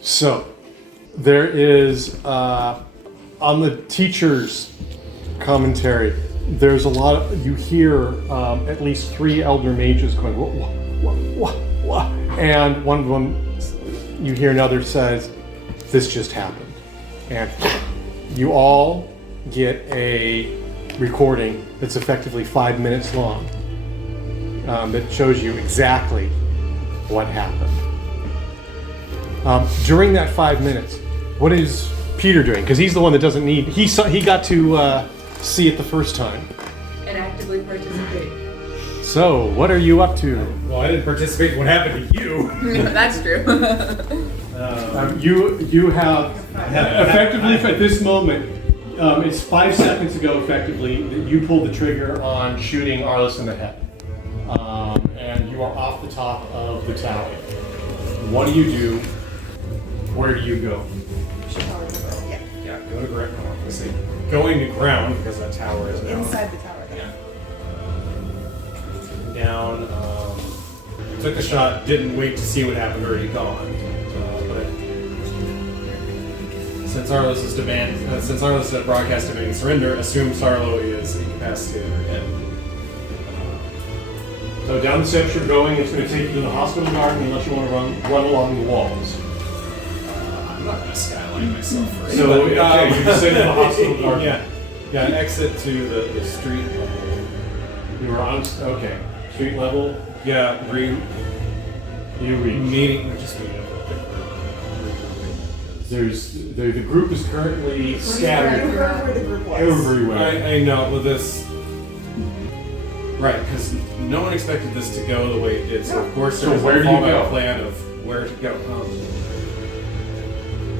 So, there is, on the teacher's commentary, there's a lot of, you hear at least 3 elder mages going, wah, and one of them, you hear another says, this just happened. And you all get a recording that's effectively 5 minutes long that shows you exactly what happened. During that 5 minutes, what is Peter doing? Because he's the one that doesn't need. He got to see it the first time. And actively participate. So, what are you up to? Well, I didn't participate in what happened to you. That's true. You have effectively at this moment. It's 5 seconds ago, effectively, that you pulled the trigger on shooting Arliss in the head, and you are off the top of the tower. What do you do? Where do you go? Yeah, go to ground. Let's see. Going to ground because that tower is now Inside the tower. Yeah. Down. Took the shot. Didn't wait to see what happened. Already gone. But since Arliss is broadcast demanding surrender, assume Sarlo is incapacitated or dead. So down the steps you're going, it's going to take you to the hospital garden unless you want to run along the walls. I'm not going to skyline myself for So you descend to the hospital garden. Yeah, exit to the street level. You are on, okay. Street level? Yeah, You reach. meeting, just meeting up with The group is currently scattered Where the group was. everywhere. I know, with this... Right, because no one expected this to go the way it did, so of course there was where a do you fallback go? plan of where to go.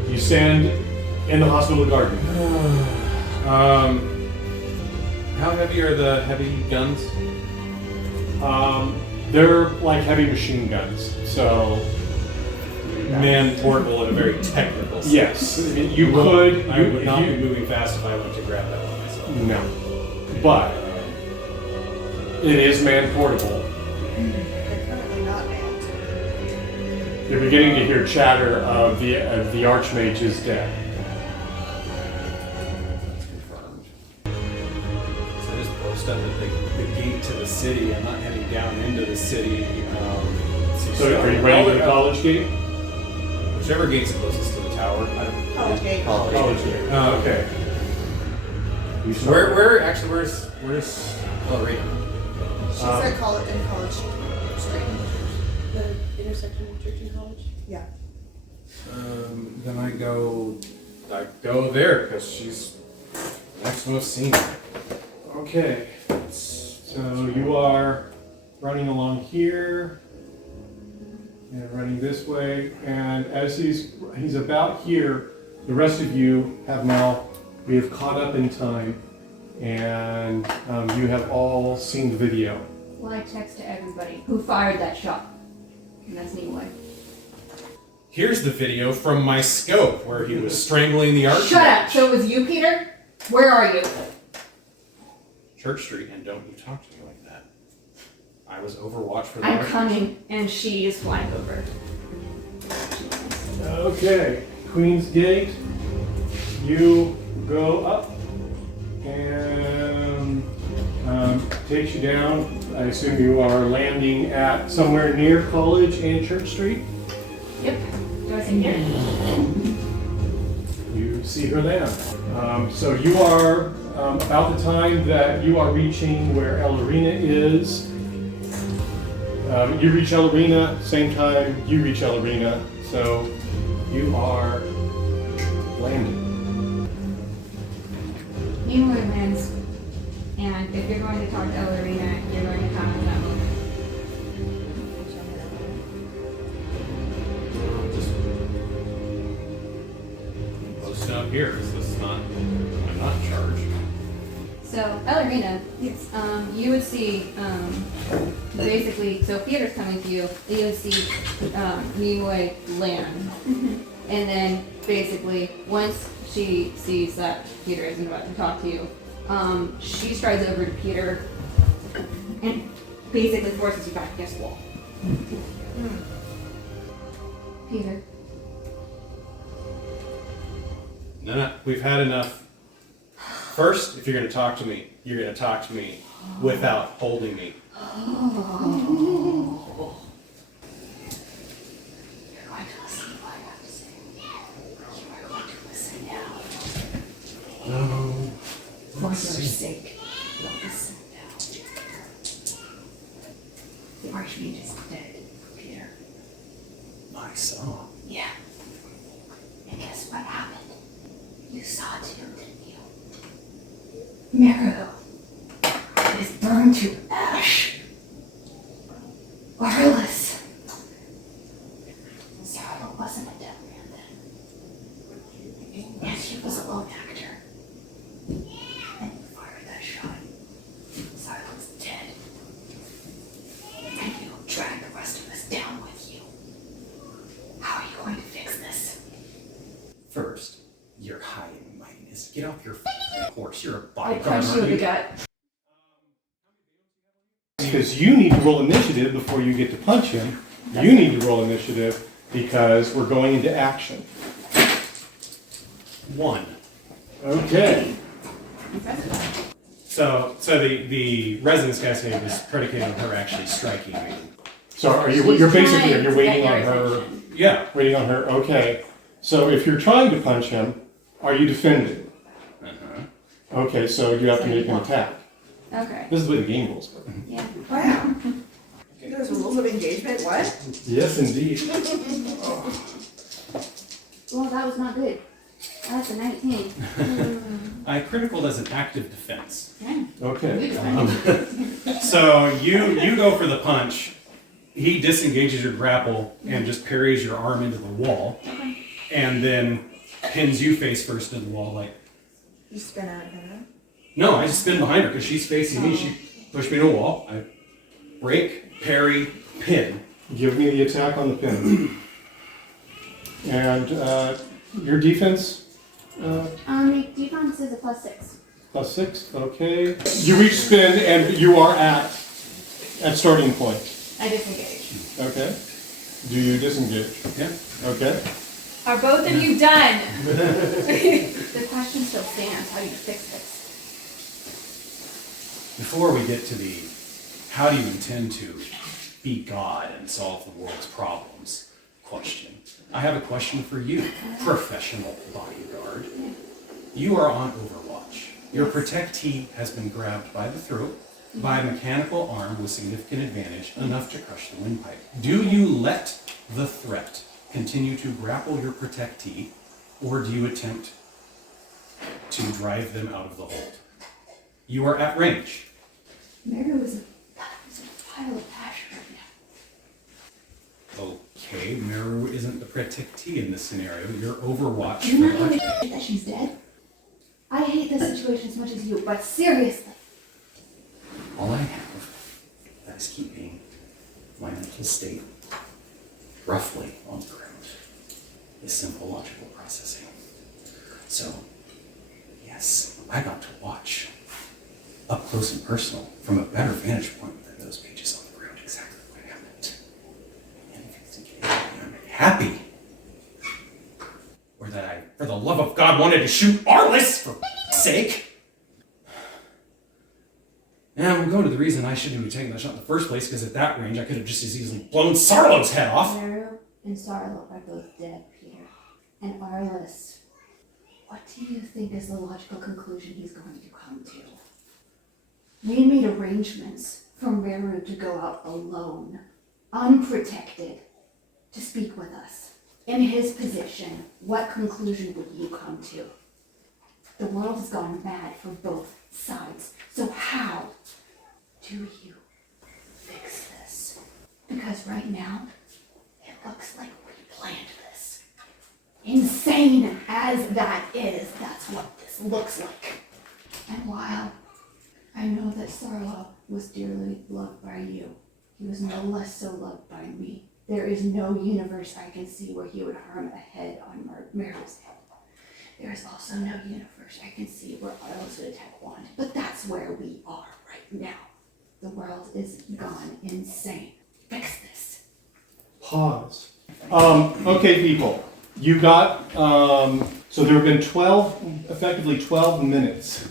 You stand in the hospital garden. How heavy are the heavy guns? They're like heavy machine guns, so... Man portable in a very technical sense. Yes, you could... I would not be moving fast if I went to grab that one myself. No. But it is man portable. They're currently not manned. You're beginning to hear chatter of the Archmage is dead. That's confirmed. So I just post up at the gate to the city. I'm not heading down into the city. So are you ready to the college gate? Whichever gate's closest to the tower. I don't. College gate. College gate. Oh, Okay. You start- Where's Ellerina? She's at college in College Street. The intersection of church and college? Yeah. Then I go there because she's next most seen. Okay. So you are running along here and running this way, and as he's about here, the rest of you we have caught up in time, and you have all seen the video. Well, I text to everybody who fired that shot. And that's Nimue. Here's the video from my scope where he was strangling the archmage. Shut up! So it was you, Peter? Where are you? Church Street, and don't you talk to me like that. I was overwatch for the I'm archmage. coming, and she is flying over. Okay, Queen's Gate. You go up and takes you down. I assume you are landing at somewhere near College and Church Street. Yep. Do I see here? You see her land. So you are about the time that you are reaching where Ellerina is. You reach Ellerina, same time you reach Ellerina. So you are landing. Nimue lands, and if you're going to talk to Ellerina, you're going to come at that moment. Posted up here. Is this not? I'm not in charge. So, Ellerina, you would see, basically, so Peter's coming to you, you would see Nimue land. And then, basically, once she sees that Peter isn't about to talk to you, she strides over to Peter and basically forces you back against the wall. Peter, No, we've had enough. First, if you're going to talk to me, you're going to talk to me without holding me. You're going to listen to what I have to say. You are going to listen now. No. For your sake, listen now. The Archmage is dead, Peter. I saw. Yeah. And guess what happened? You saw too, didn't you? Meru is burned to ash. Orlis. Sarah wasn't a dead man then. And she was a lone actor. And you fired that shot. Sarah's dead. And you'll drag the rest of us down with you. How are you going to fix this? First, you're high and mightiness. Get off your f***ing horse. You're a I'll bodyguard. punch you in the gut. Because you need to roll initiative before you get to punch him. You need to roll initiative because we're going into action. 1. Okay. So the residence cascade was predicated on her actually striking me. So you're She's basically trying you're to waiting get on your her. attention. Yeah. Waiting on her. Okay. So if you're trying to punch him, are you defending? Okay, so you have to make an attack. Okay. This is the way the game rules. Yeah. Wow. There's rules of engagement, what? Yes, indeed. Well, that was not good. That's a 19. I critical as an active defense. Yeah. Okay. So you go for the punch. He disengages your grapple and just parries your arm into the wall, and then pins you face first into the wall. Like, You spin out of her. no, I just spin behind her because she's facing me. She pushed me to a wall. I break, parry, pin. Give me the attack on the pin. And your defense? Defense is a +6. +6. Okay. You reach spin and you are at starting point. I disengage. Okay. Do you disengage? Yeah. Okay. Are both of you done? The question still stands. How do you fix this? Before we get to the how do you intend to be God and solve the world's problems question, I have a question for you, professional bodyguard. You are on Overwatch. Your protectee has been grabbed by the throat by a mechanical arm with significant advantage, enough to crush the windpipe. Do you let the threat continue to grapple your protectee, or do you attempt to drive them out of the hold? You are at range. Meru is a pile of ash right now. Okay, Meru isn't the protectee in this scenario. You're Overwatch. You're not going to admit that she's dead? I hate this situation as much as you, but seriously. All I have that is keeping my mental state roughly on the ground is simple logical processing. So, yes, I got to watch up close and personal from a better vantage point than those pages on the ground exactly what happened. And if you're thinking I'm happy, or that I, for the love of God, wanted to shoot Arliss for sake. And we'll go to the reason I shouldn't have taken that shot in the first place, because at that range I could have just as easily blown Sarlo's head off. Meru and Sarlo are both dead, Peter. And Arliss, what do you think is the logical conclusion he's going to come to? We made arrangements for Meru to go out alone, unprotected, to speak with us. In his position, what conclusion would you come to? The world has gone mad for both sides. So how do you fix this? Because right now, it looks like we planned this. Insane as that is, that's what this looks like. And while I know that Sarlo was dearly loved by you, he was no less so loved by me. There is no universe I can see where he would harm a head on Meru's head. There is also no universe I can see where Arliss would attack Wand. But that's where we are right now. The world is gone insane. Fix this. Pause. Okay, people. You got, so there have been effectively 12 minutes.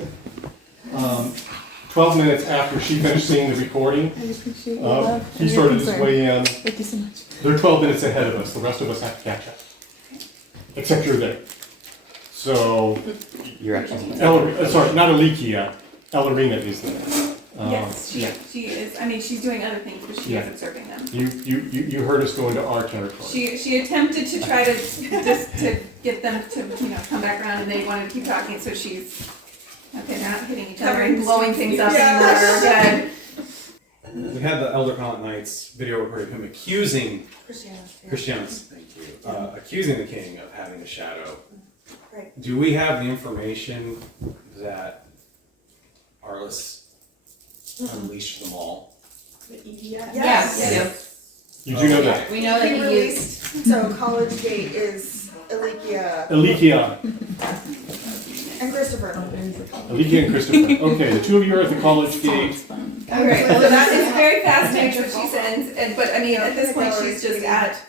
12 minutes after she finished seeing the recording, I appreciate your love he and your started his concern. way in. Thank you so much. They're 12 minutes ahead of us. The rest of us have to catch up. Except you're there. So, You're actually. sorry, not Alikia. Ellerina is there. Yes, yeah. she is. I mean, she's doing other things, but she Yeah. is observing them. You heard us go into our territory. She attempted to try to just to get them to come back around, and they wanted to keep talking. So she's okay. They're not hitting each other and blowing things up anymore. Good. We had the Elder Conic Knights video recording him accusing Christianus, thank you, accusing the king of having a shadow. Right. Do we have the information that Arliss unleashed them all? Yes. You do know that. We know that He he used. released, so College Gate is Alikia Alikia. and Christopher. Alikia and Christopher. Okay, the two of you are at the college gate. Okay. So that is very fascinating what she sends, but I mean, at this point, she's just at.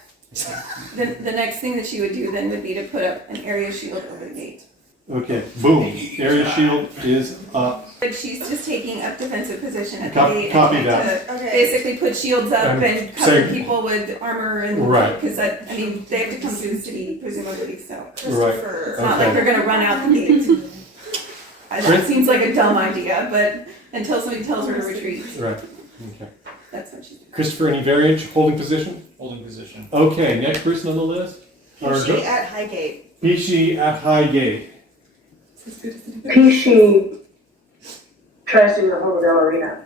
The next thing that she would do then would be to put up an area shield over the gate. Okay, boom. Area shield is up. But she's just taking up defensive position at the Copy- gate. copy and that. to Okay. basically put shields up And and cover say- people with armor and Right. because I mean they have to come through the city presumably, so Christopher. it's not like Okay. they're gonna run out the gate. That seems like a dumb idea, but until somebody tells her to retreat, Right. Okay. that's what she's doing. Christopher, any variance? Holding position? Holding position. Okay, next person on the list? She at Highgate. Bishi at Highgate. Pishi tries to get a hold of Ellerina.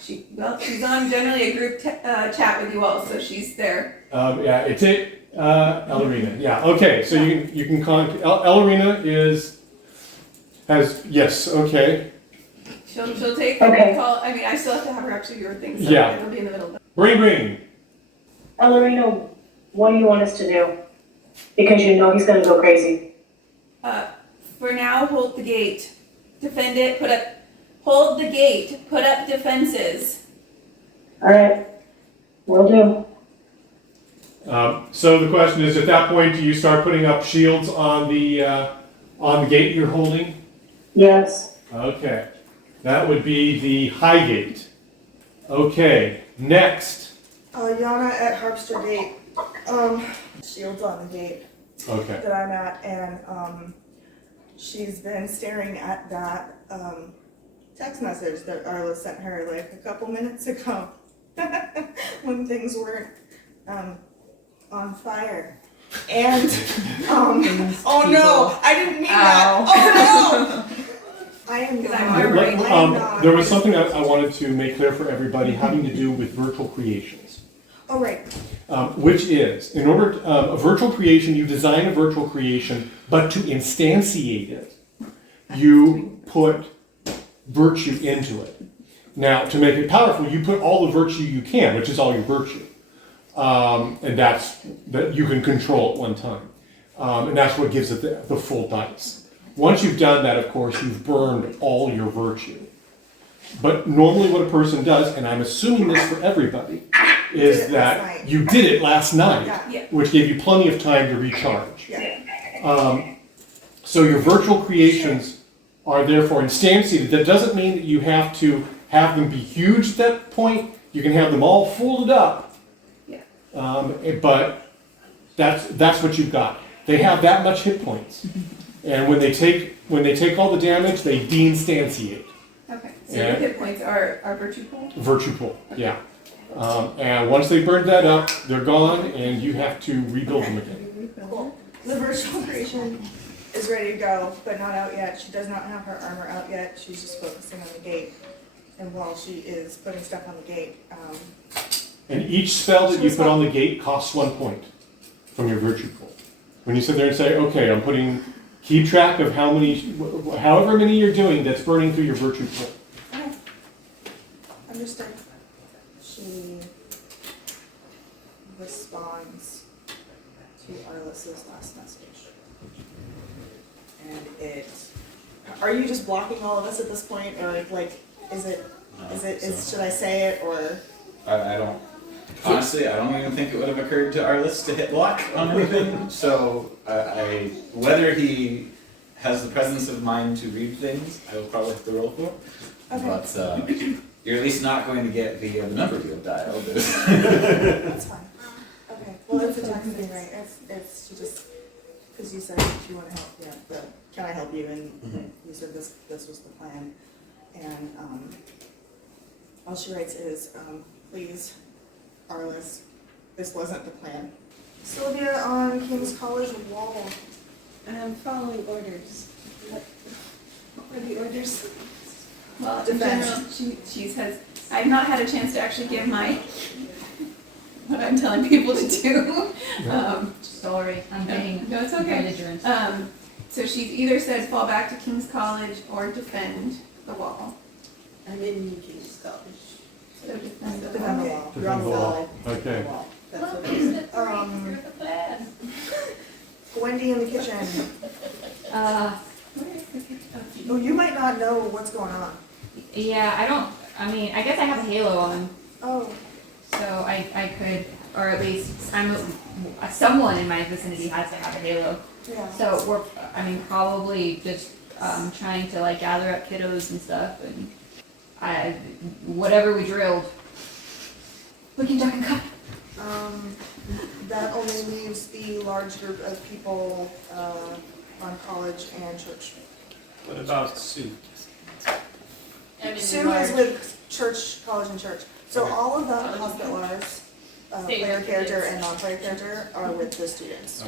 She's on generally a group chat with you all, so she's there. Yeah, it's Ellerina. Yeah, okay, so you can contact, Ellerina yes, okay. She'll take Okay. the call. I mean, I still have to have her actually do her thing, so Yeah. it'll be in the middle. Ring. Ellerina, what do you want us to do? Because you know he's gonna go crazy. For now, hold the gate, defend it, hold the gate, put up defenses. Alright, will do. So the question is, at that point, do you start putting up shields on the gate you're holding? Yes. Okay, that would be the high gate. Okay, next. Yana at Harpster Gate. Shields on the gate Okay, that I'm at, and she's been staring at that text message that Arla sent her like a couple minutes ago when things weren't on fire. And oh no, I didn't mean that. Oh no. I am Because I'm not. already- I am not. there was something I wanted to make clear for everybody having to do with virtual creations. Oh right. Which is, in order to, a virtual creation, you design a virtual creation, but to instantiate it, you put virtue into it. Now, to make it powerful, you put all the virtue you can, which is all your virtue. And that you can control at one time. And that's what gives it the full dice. Once you've done that, of course, you've burned all your virtue. But normally what a person does, and I'm assuming this for everybody, is Did it last that night. you did it last night, Yeah. which gave you plenty of time to recharge. Yeah. So your virtual creations are therefore instantiated. That doesn't mean that you have to have them be huge at that point. You can have them all folded up. Yeah. But that's what you've got. They have that much hit points. And when they take all the damage, they de-instantiate. Okay. So Yeah. your hit points are virtue pool. Virtue pool, yeah. And once they burn that up, they're gone, and you have to rebuild them again. Cool. The virtual creation is ready to go, but not out yet. She does not have her armor out yet. She's just focusing on the gate. And while she is putting stuff on the gate, And each spell that you put on the gate costs 1 point from your virtue pool. When you sit there and say, okay, keep track of however many you're doing that's burning through your virtue pool. okay. Understood. She responds to Arliss's last message. And are you just blocking all of us at this point, or like, should I say it, or? I don't Honestly, I don't even think it would have occurred to Arliss to hit block on anything. So whether he has the presence of mind to read things, I will probably have to roll for. Okay. But you're at least not going to get the number you have dialed. That's fine. Okay, well, it's a text thing, right? It's she just, because you said you want to help, yeah, can I help you? And you said this was the plan. And all she writes is, please, Arliss, this wasn't the plan. Sylvia on King's College wall. I'm following orders. What were the orders? Well, in general, she says, I've not had a chance to actually give what I'm telling people to do. Sorry, I'm getting No, it's okay. belligerent. So she's either said fall back to King's College or defend the wall. I'm in King's College. So defend the Defend the wall. wall. You're on the wall. Okay. That's what it is. Wendy in the kitchen. Uh, Oh, you might not know what's going on. yeah, I guess I have a halo on, Oh, so I could, or at least someone in my vicinity has to have a halo. yeah. So we're, probably just trying to like gather up kiddos and stuff, and whatever we drilled, we can duck and cut. That only leaves the large group of people on college and church. What about Sue? Sue is with church, college, and church. So Okay. all of the hospitals, Stay player with the character kids. and non-player character, are with the students.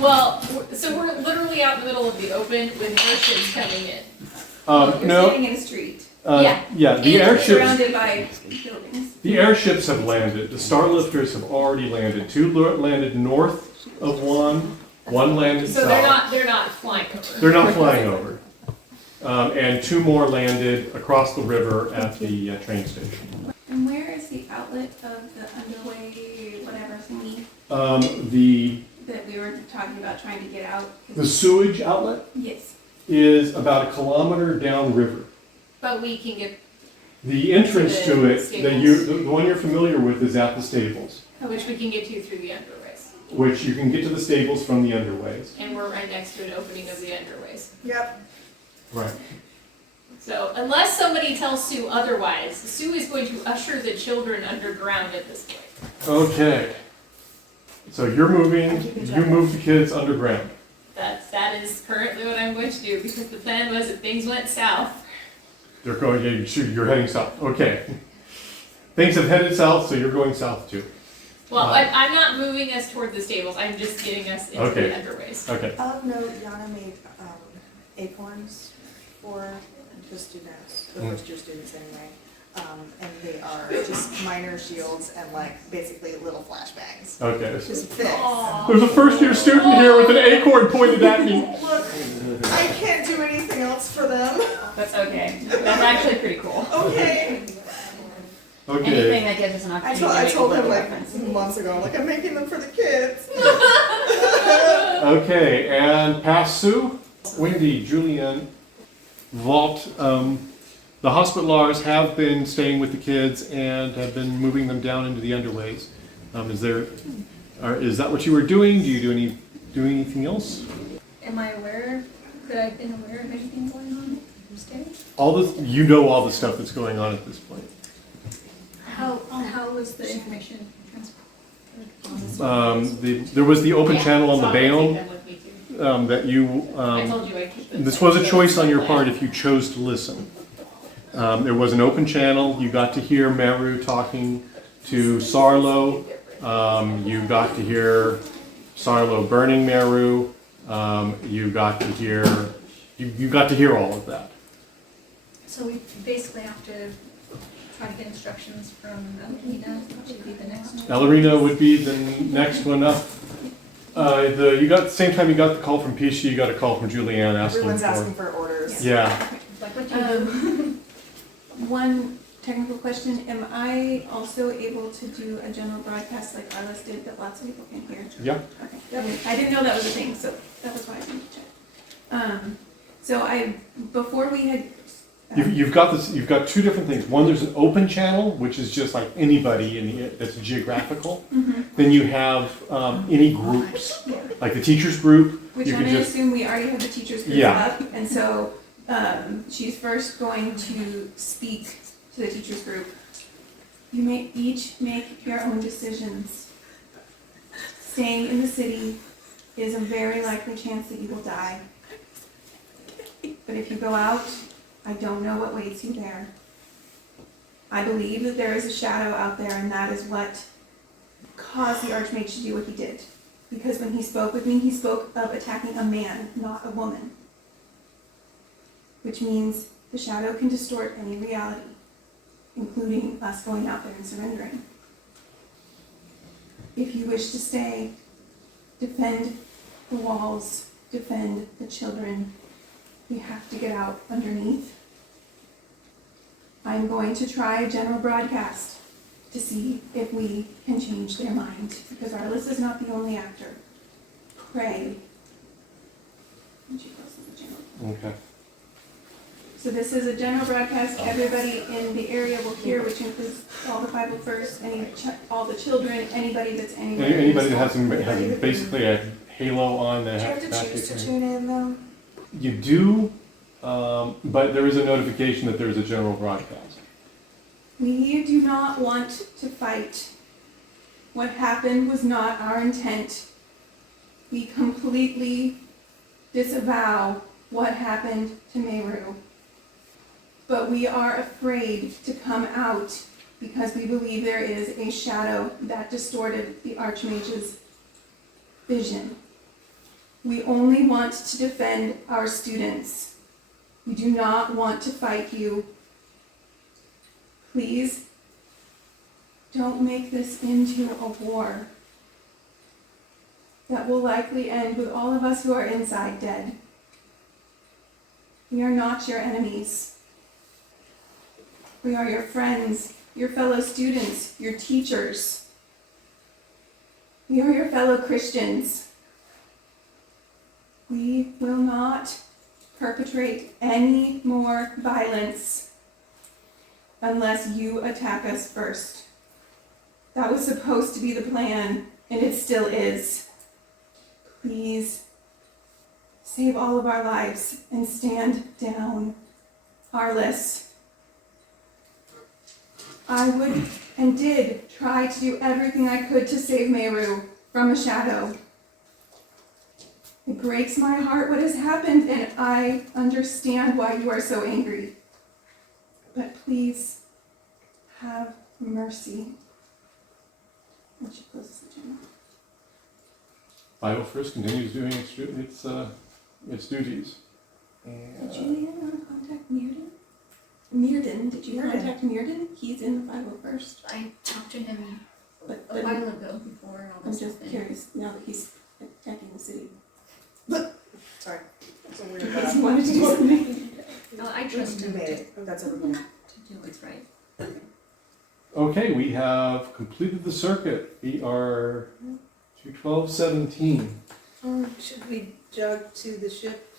Well, so we're literally out in the middle of the open with airships coming in. You're No, standing in a street. yeah, the And airships. surrounded by buildings. The airships have landed. The Starlifters have already landed. Two landed north of one landed So south. they're not flying over. They're not flying over. And two more landed across the river at the train station. And where is the outlet of the underway, whatever thingy, The that we were talking about trying to get out? sewage outlet Yes. is about 1 kilometer downriver. But we can get, The entrance To to the it, the one you're familiar with, is at the stables, which we can get to through the underways. which you can get to the stables from the underways. And we're right next to an opening of the underways. Yep. Right. So unless somebody tells Sue otherwise, Sue is going to usher the children underground at this point. Okay. So you're moving, you move the kids underground. That is currently what I'm going to do because the plan was if things went south. They're going, you're heading south. Okay. Things have headed south, so you're going south too. Well, I'm not moving us toward the stables. I'm just getting us into Okay. the underways. Okay. Of note, Yana made acorns for the students, the first year students anyway. And they are just minor shields and like basically little flashbangs. Okay. Just this. There's a first year student here with an acorn pointed at me. Look, I can't do anything else for them. That's okay. That's actually pretty cool. Okay. Anything Okay. that gives us an I opportunity told to make a him little like reference. months ago, like I'm making them for the kids. Okay, and past Sue, Wendy, Julianne, Vault. The hospitalars have been staying with the kids and have been moving them down into the underways. Is that what you were doing? Do you do anything else? Am I aware that I've been aware of anything going on upstairs? You know all the stuff that's going on at this point. How was the information transferred? There was the open channel on the So I'm gonna take Bayonne them with me too. that you. I told you I'd keep them. This was a choice on your part if you chose to listen. There was an open channel. You got to hear Meru talking to Sarlo. You got to hear Sarlo burning Meru. You got to hear all of that. So we basically have to try to get instructions from Alina, which would be the next one. Ellerina would be the next one up. Same time you got the call from Pisha, you got a call from Julianne asking Everyone's for. asking for orders. Yeah. Like what do you do? One technical question, am I also able to do a general broadcast like Arliss did that lots of people can hear? Yeah. Okay. I didn't know that was a thing, so that was why I wanted to check. So before we had You've got this. You've got two different things. One, there's an open channel, which is just like anybody, and that's geographical. Then you have any groups, like the teachers group. Which you I'm can gonna just assume we already have the teachers group Yeah. up, and so she's first going to speak to the teachers group. You may each make your own decisions. Staying in the city is a very likely chance that you will die. But if you go out, I don't know what waits you there. I believe that there is a shadow out there, and that is what caused the Archmage to do what he did. Because when he spoke with me, he spoke of attacking a man, not a woman. Which means the shadow can distort any reality, including us going out there and surrendering. If you wish to stay, defend the walls, defend the children. We have to get out underneath. I'm going to try a general broadcast to see if we can change their mind, because Arliss is not the only actor. Pray. And she closes the channel. okay. So this is a general broadcast. Everybody in the area will hear, which includes all the 501st, all the children, anybody that's anywhere. Anybody that has basically a halo on that. Do you have to choose to tune in though? You do, but there is a notification that there is a general broadcast. We do not want to fight. What happened was not our intent. We completely disavow what happened to Meru. But we are afraid to come out because we believe there is a shadow that distorted the Archmage's vision. We only want to defend our students. We do not want to fight you. Please, don't make this into a war that will likely end with all of us who are inside dead. We are not your enemies. We are your friends, your fellow students, your teachers. We are your fellow Christians. We will not perpetrate any more violence unless you attack us first. That was supposed to be the plan, and it still is. Please save all of our lives and stand down, Arliss. I would and did try to do everything I could to save Meru from a shadow. It breaks my heart what has happened, and I understand why you are so angry. But please, have mercy. And she closes the channel. 501st continues doing its duties. Did And, you want to contact Mearden? Mearden, did you Mearden. contact Mearden? He's in the 501st. I talked to him But a while ago before all I'm this just happened. curious now that he's attacking the city. Sorry. That's a weird Because he wanted to do something. No, I trust You him made to it. That's everything. do what's right. okay, we have completed the circuit. We are 212:17. Should we jog to the ship